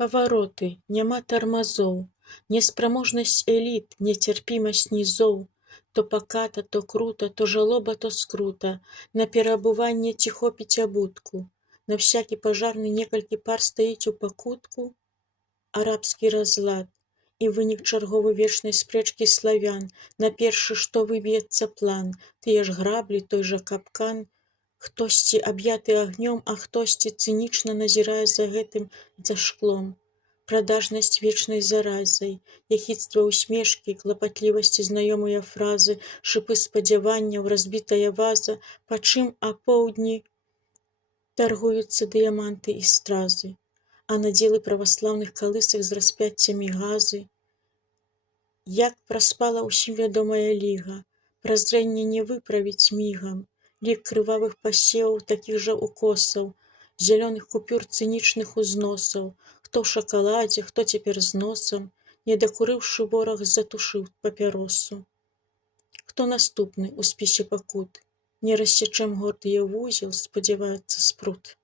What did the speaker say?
Павароты, няма тармазоў, несправможнасць эліт, нецярпімасць нізоў, то паката, то крута, то жалоба, то скрута, на перабыванне ці хопіць абутку, на всякі пажарны некалькі пар стаіць у пакутку, арабскі разлад, і вынік чарговы вечнай спрэчкі славян, на першы, што выб'ецца план, тыя ж граблі, той жа капкан, хтосьці аб'яты агнём, а хтосьці цынічна назірае за гэтым за шклом. Прадажнасць вечнай заразай, яхідства усмешкі, клапатлівасці знаёмыя фразы, шыпы спадзяванняў, разбітая ваза, пачым апоўдні таргуюцца дыяманты і стразы, а надзелы праваслаўных калысак з распяццямі газы. Як праспала ўсім вядомая ліга, празрэнне не выправіць мігам, лік крывавых пасеваў, такіх жа укосаў, зялёных купюр цынічных узносаў, хто ў шакаладзе, хто цяпер з носам, не дакурыўшы вораг затушыў папяросу. Хто наступны ў спісе пакут? Не рассячэм гордыя вузел, спадзяваецца спрут.